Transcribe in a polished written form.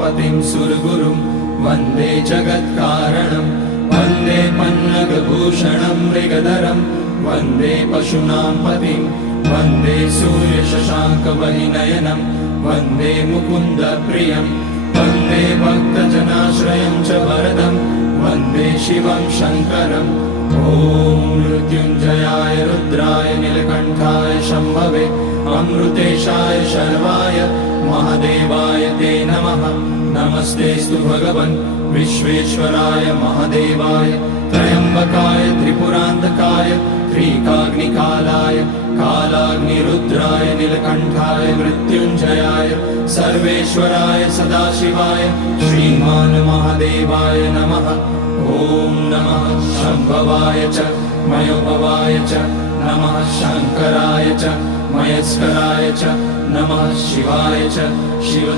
उमापतिं सुरगुरुं वन्दे जगत्कारणं वन्दे पन्नगभूषणं मृगधरं वन्दे पशूनां पतिं वन्दे सूर्यशशाङ्कवहिनयनं वन्दे मुकुन्दप्रियं वन्दे भक्तजनाश्रयं च वरदं वन्दे शिवं शङ्करम् ॐ मृत्युञ्जयाय रुद्राय नीलकण्ठाय शम्भवे अमृतेशाय शर्वाय महादेवाय ते नमः। नमस्तेऽस्तु भगवन् विश्वेश्वराय महादेवाय त्र्यम्बकाय त्रिपुरान्तकाय त्रिकाग्निकालाय कालाग्निरुद्राय नीलकण्ठाय मृत्युञ्जयाय सर्वेश्वराय सदाशिवाय श्रीमान् महादेवाय नमः। ॐ नमः शम्भवाय च मयोभवाय च नमः शङ्कराय च मयस्कराय च नमः शिवाय च शिव